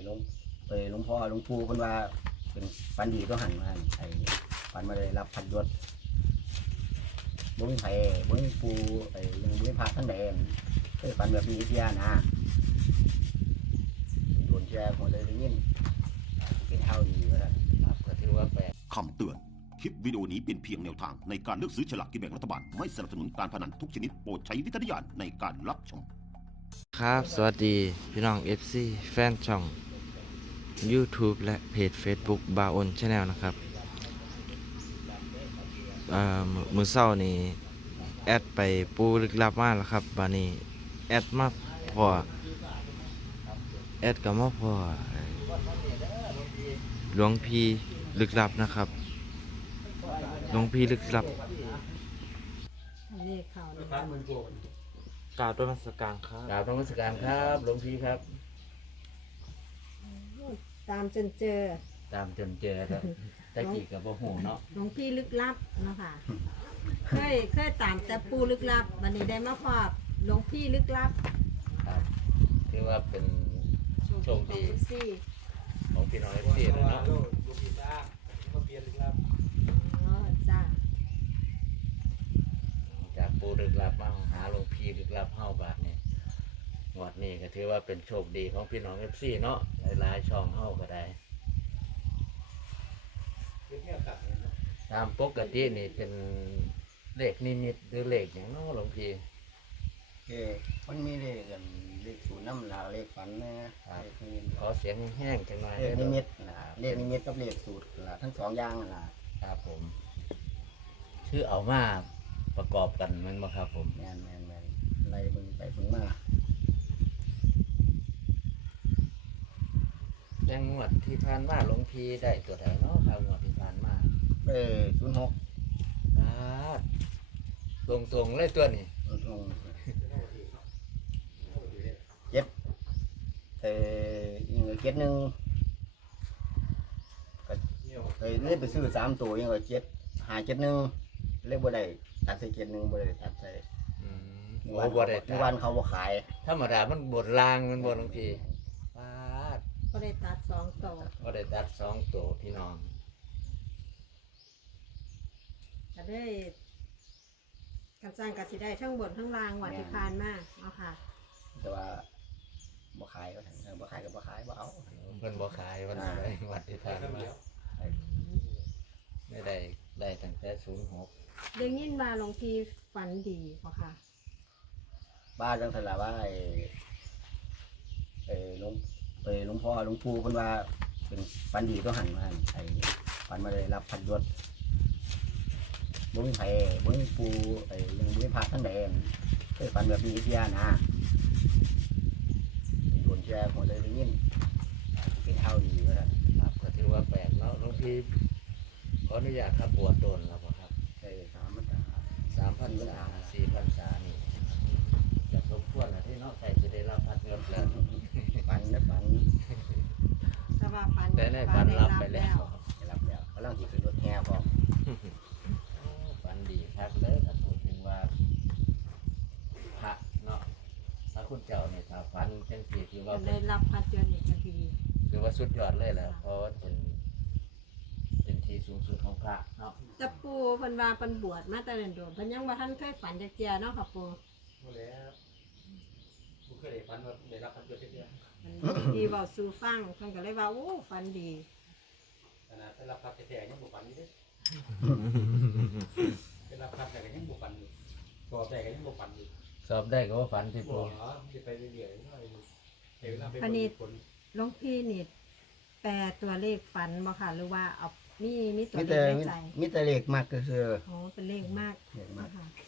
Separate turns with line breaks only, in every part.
หลวงพ่อหลวงปู่เพิ่นว่าเป็นฝันดีก็หันมาไอ้ฝันมาได้รับพัดยศบ่มีไผบ่มีปู่ยังบ่มีพระทั้งใดเคยฝันแบบนี้เที่ยนะโดนแชร์คงได้ยินเป็นเท่าดีว่าซั่น
ครับก็ถือว่าแปลก
คำเตือน คลิปวิดีโอนี้เป็นเพียงแนวทางในการเลือกซื้อฉลากกินแบ่งรัฐบาล ไม่สนับสนุนการพนันทุกชนิดโปรดใช้วิจารณญาณในการรับชม
ครับสวัสดีพี่น้อง FC แฟนช่อง YouTube และเพจ Facebook บาโอนชาแนลนะครับมือเศร้านี่แอดไปปูลึกลับมาแล้วครับบานี้แอดมาพอแอดกับมาพอหลวงพี่ลึกลับนะครับหลวงพี่ลึกลับ
นี่ข่าวนะ
กล่าวต้นมัสการครับ
กราบนมัสการครับหลวงพี่ครับ
ตามจนเจอ
ตามจนเจอครับตะกี้กับบ่ฮู้เนาะ
หลวงพี่ลึกลับเนาะค่ะเคยตามแต่ปูลึกลับวันนี้ได้มาพบหลวงพี่ลึกลับ
ครับถือว่าเป็นโชคดี
ของซี่
ของพี่น้องเอฟซีเนาะ
อ๋อจ้า
จากปูลึกลับมาหาหลวงพี่ลึกลับเฮาบาดนี้งวดนี้ก็ถือว่าเป็นโชคดีของพี่น้องเอฟซีเนาะหลายๆช่องเฮาก็ได้ตามปกตินี่เป็นเลขนิมิตหรือเลขอย่างเนาะหลวงพี่
มันมีเลขศูนย์น้ำลาเลขฝันนะเลขนิมิต
ขอเสียงแห้งๆจังหน่อย
เลขนิมิตนะเลขนิมิตกับเลขสูตรล่ะทั้งสองอย่างล่ะ
ครับผมคือเอามาประกอบกันแมันบ่ครับผม
แม่นอะไรมึงไปมึงมา
แรงงวดที่ผ่านมาหลวงพี่ได้ตัวไหนเนาะครับงวดที่ผ่านมา
06
ตรงๆเลยตัวนี้
ลงเจ็ดยังเจ็ดหนึ่งก็เลยไปซื้อ3 ตัวยังเจ็ด71เลยบ่ได้ตัดใส่71บ่ได้ตัดใส่
โอ้บ่ได้
ทุกวันเขาบ่ขาย
ธรรมดามันบดลางมันบดหลวงพี่ปาด
ก็ได้ตัด2ตัว
บ่ได้ตัด2ตัวพี่น้อง
ก็ได้กันสร้างกสิได้ทั้งบนทั้งล่างวันที่ผ่านมาเอาค่ะ
แต่ว่าบ่ขายก็ถึงบ่ขายก็บ่ขายบ่เอา
เพิ่นบ่ขายวันนี้ได้งวดที่ผ่านมาไม่ได้ตั้งแต่06
ได้ยินว่าหลวงพี่ฝันดีบ่ค่ะ
บ้านจังซั่นล่ะว่าหลวงพ่อหลวงปู่เพิ่นว่าเป็นฝันดีก็หันมาไอ้ฝันมาได้รับพัดยศบ่มีไผบ่มีปู่ยังบ่มีพระทั้งใดเคยฝันแบบนี้เที่ยนะโดนแชร์คงได้ยินเป็นเท่าดีว่าซั่น
ครับก็ถือว่าแปลกเนาะหลวงพี่ขออนุญาตครับบวชโดนแล้วบ่ครับ
3 มันก็
3,000 พรรษา4 พรรษานี่จะสมควรนะที่เนาะใครจะได้รับพัดเงินแล้ว
ฝันนะฝัน
แต่ว่าฝัน
แต่ในฝันรับไปแล้ว
ได้รับแล้วกำลังสิขึ้นรถแห่พร้อม
ฝันดีครับเลยถ้าพูดถึงว่าพระเนาะพระคุณเจ้าเนี่ยถ้าฝันจังสีที่ว่า
ได้รับพัดเดือนอีกนาที
คือว่าสุดยอดเลยแหละเพราะว่าเป็นที่สูงสุดของพระเนาะ
แต่ปูเพิ่นว่าเพิ่นบวชมาแต่เดินๆเพิ่นยังว่าท่านเคยฝันจักเจียเนาะค่ะปู
บ่แล้วบ่เคยได้ฝันว่าได้รับพันยศจักเทื่อ
ดีเว้าสู่ฟังเพิ่นก็เลยว่าโอ้ฝันดี
ขนาดได้รับพันแท้ๆยังบ่ฝันอยู่เด้ได้รับพันแต่ก็ยังบ่ฝันอยู่สอบได้ก็ยังบ่ฝันอยู่
สอบได้ก็ว่าฝันที่
บ่
ปู
เหรอสิไปเรื่อยๆหน่อยเดี๋ยวเวลาไปผล
หลวงพี่นี่แปลตัวเลขฝันบ่ค่ะหรือว่าเอามีตัว
มี
เล
แต่
ขในใจ
มีแต่เลขมากก็คือ
อ๋อเป็นเลขมาก
เลขมาก
นะคะ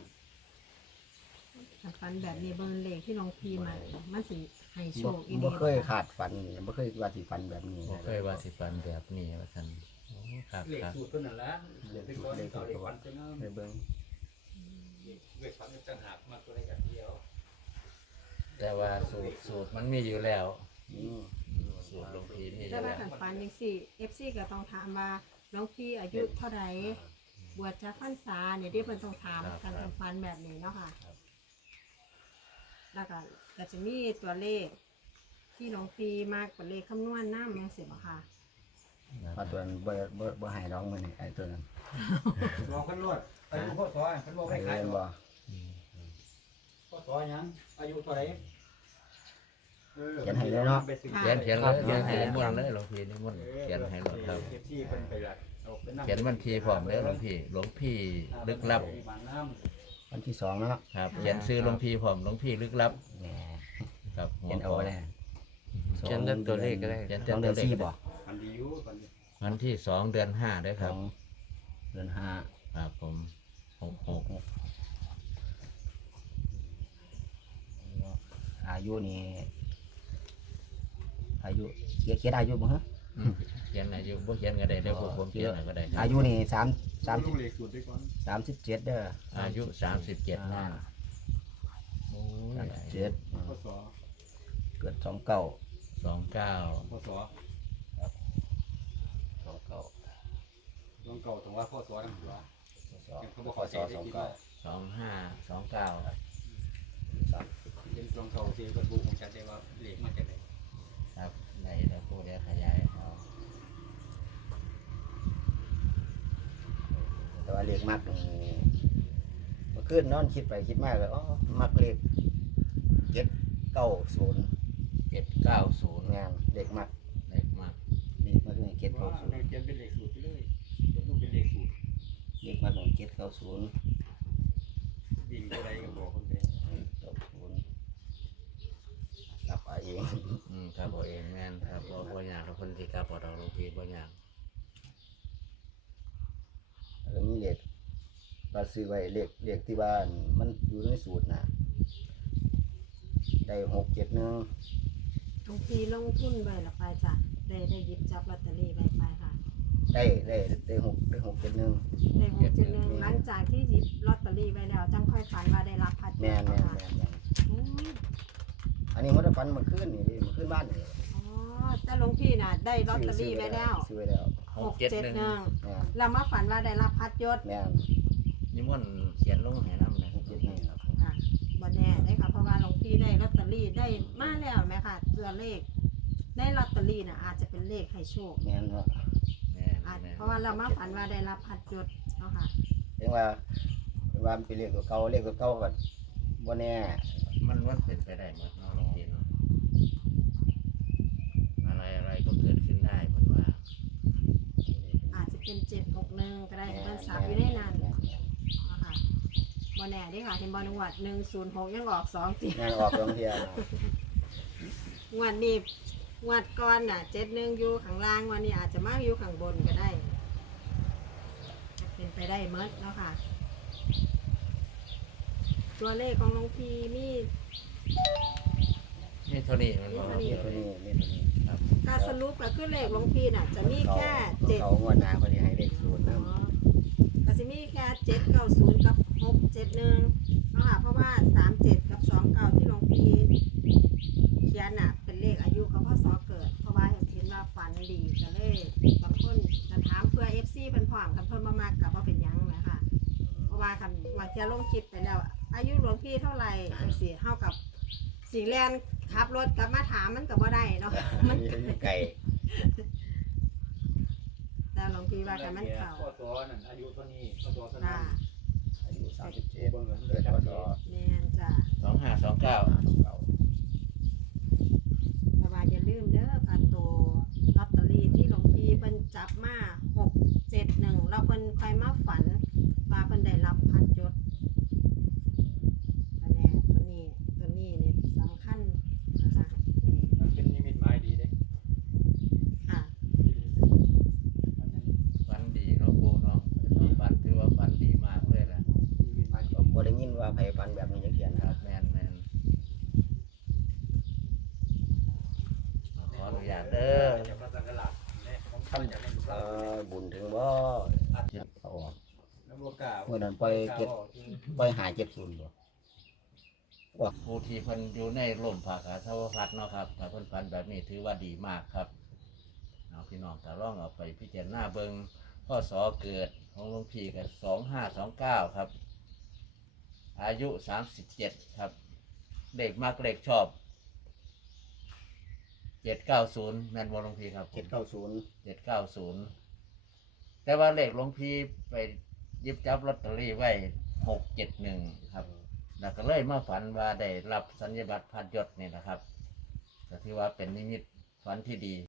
ถ้าฝันแบบนี้เบิ่งเลขที่หลวงพี่มามันสิให้โชคอีหลี
บ่เคยขาดฝันบ่เคยว่าสิฝันแบบนี้
บ่เคยว่าสิฝันแบบนี้ว่าซั่นโอ้ครับ
เลข
ครับ
สูตรเพิ่นนั่นล่ะเลขสูตรเลขฝันเพิ่น
ไปเบิ่ง
เลขฝันต่างหากมาตัวใดกันเดียว
แต่ว่าสูตรมันมีอยู่แล้ว
อืม
สูตรหลวงพี่มีอ
แต่
ยู่
ว่า
แล้ว
คันฝันจังซี่ FC ก็ต้องถามว่าหลวงพี่อายุเท่าใดบวชจากพรรษาเนี่ยที่เพิ่นต้องถามการทำฟันแบบนี้เนาะค่ะแล้วก็จะมีตัวเลขที่ที่หลวงพี่มากเป็นเลขคำนวณน้ำยังเสียบ่ค่ะ
เพราะตัวนั้นบ่ให้น้องมันนี่ไอ้ตัวนั้น
ลองกันรวดอายุพ่อสอนเป็นโม
ไอ้
ไม่ขาย
เล่น
หร
บ่
อกพ่อสอนยังอายุเท่าไหร่
เขียนให้เลยเนาะ
เขียนเลยเขียนให้นิมนต์เลยหลวงพี่นิมนต์เขียนให้หลวงครับ
ที่เป็นไปละ
เขียนบัญชีพร้อมเลยหลวงพี่ลึกลับ
วันที่2เนาะ
ครับเขียนซื้อหลวงพี่พร้อมหลวงพี่ลึกลับ
แหม
ครับ
เขียนเอาเลย
เขียนเรื่องตัวเลขก็ได้
เขียน
ต้องเดือน4บ่
อันดีอยู่อันดี
วันที่2 เดือน 5ด้วย
ข
ครั
อบ งเดือน5
ครับผม66
อายุนี่อายุเขียนอายุบ่ฮะ
เขียนอายุบ่เขียนก็ได้เดี๋ยวผมเขียนให้ก็ได้ครับ
อายุนี่
ลูกเลขสูตรด้วยก่อน
37เด้อ
อายุ37นั่นโอ้ย
37
พ่อสอ
เกิด29
29
พ่อสอ
29
ลองเก่าตรงว่าพ่อสอนั่นว่า
เขาบอกขอ29
2529
เป็นลองเก่าที่บรรบุของฉันได้ว่าเลขมาจากไหน
ครับในแล้วผู้เดียวขยายเอา
แต่ว่าเลขมักนี่เมื่อคืนนอนคิดไปคิดมาเลยอ๋อมักเลข790
790
งานเลขมัก
เล็กมาก
เลขมักนี่
ว่า
790
เขียนเป็นเลขสูตรไปเลยบรรบุเป็นเลขสูตร
เลขมักนี่790
วิ่งอะไรก็บอกคนเดียว
กลับเอาเอง
ครับเอาเองแม่นครับบ่ยากครับเพิ่นสิกลับบ่ดอกหลวงพี่บ่ยาก
แล้วมีเลขเราซื้อไว้เลขที่บ้านมันอยู่ในสูตรนะได้671
หลวงพี่ลงทุนไปละไปจ้ะได้หยิบจับลอตเตอรี่ไปค่ะ
ได้671
ได้671หลังจากที่หยิบลอตเตอรี่ไปแล้วจังค่อยฝันว่าได้รับพัด
แม่น
ค่ะ อืม
อันนี้มันฟันมันขึ้นนี่มันขึ้นบ้านนี่
อ๋อแต่หลวงพี่น่ะได้ลอตเตอรี่ไปแล้ว
ซื้อไว้แล้ว
671
แม่น
เรามาฝันว่าได้รับพัดยศ
แม่น
นิมนต์เขียนลงให้นำเลย
671ครับ
ค่ะบ่แน่ได้ค่ะเพราะว่าหลวงพี่ได้ลอตเตอรี่ได้มาแล้วไหมค่ะตัวเลขได้ลอตเตอรี่น่ะอาจจะเป็นเลขให้โชค
แม่นว่า
แม่
อาจ
แม่
เพราะว่าเรามาฝันว่าได้รับพัดยศเนาะค่ะ
เรียกว่ามันเป็นเลขตัวเก่าเลขตัวเก่าก็บ่แน่
มันเป็นไปได้หมดเนาะหลวงพี่เนาะอะไรก็เกิดขึ้นได้เพิ่นว่า
อาจจะเป็น761ก็ได้เพิ่นสับอยู่ในนั้นเนาะค่ะบ่แน่เด้ค่ะเห็นบ่นงวด106ยังออก2สิ
งานออกโรงเรียน
งวดนี้งวดก่อนน่ะ71อยู่ข้างล่างวันนี้อาจจะมาอยู่ข้างบนก็ได้เป็นไปได้หมดเนาะค่ะ ตัวเลขของหลวงพี่มี
นี่เท่านี้มันบ่
นี่ตัวนี้นี่ตัวนี้
ครับ
การสรุปก็คือเลขหลวงพี่น่ะจะมีแค่7
เขางวดหน้าเขาสิให้เลขศูนย์นำ
ก็สิมีแค่790กับ671เนาะค่ะเพราะว่า37กับ29ที่หลวงพี่เขียนน่ะเป็นเลขอายุกับพศเกิด เพราะว่าเห็นว่าฝันดีก็เลยบางคนจะถามเพื่อ FC เพิ่นพร้อมกันเพิ่นบ่มากก็บ่เป็นหยังนะคะเพราะว่าคันบางเที่ยลงคลิปไปแล้ว อายุหลวงพี่เท่าไหร่จังซี่เฮากับสิแล่นขับรถกลับมาถามมันก็บ่ได้เนาะมัน
ไก่
แต่หลวงพี่ว่ากันมันเข้า
พ่อสอนั่นอายุเท่านี้พ่อสอเท่านั้
ค่ะ
น
อายุ37เกิดพศ
แม่นจ้ะ
2529
แต่ว่าอย่าลืมเด้อค่ะตัวลอตเตอรี่ที่หลวงพี่เพิ่นจับมา671เราเพิ่นค่อยมาฝันว่าเพิ่นได้รับพันยศอันนี้ตัวนี้นี่สำคัญนะคะ
มันเป็นนิมิตหมายดีเด้
ค่ะ
ฝันดีเนาะปูเนาะฝันถือว่าฝันดีมากเลยนะ
นิมิตหมายดี
บ่ได้ยินว่าไผฟันแบบนี้จักเที่ยนะ
ค
ค
รั
รั
บบ แม่นขออนุญาตเด้อ
จากพระสังฆราชเนี่ยของท่านจากนั้น
บุญถึงบ่เอาออก
แล้วบ่กล้า
เมื่อนั้นปล่อยหา70บ่
ผู้ที่เพิ่นอยู่ในร่มภาคาสาวพัฒน์เนาะครับถ้าเพิ่นฝันแบบนี้ถือว่าดีมากครับเอาพี่น้องถ้าลองเอาไปพิจารณาเบิ่งข้อสอเกิดของหลวงพี่ก็2529ครับ อายุ 37 ครับเด็กมากเด็กชอบ 790แม่นบ่หลวงพี่ครับ
790
790แต่ว่าเลขหลวงพี่ไปหยิบจับลอตเตอรี่ไว้671ครับแล้วก็เลยมาฝันว่าได้รับสัญญาบัตรพัดยศนี่นะครับก็ถือว่าเป็นนิมิตฝันที่ดี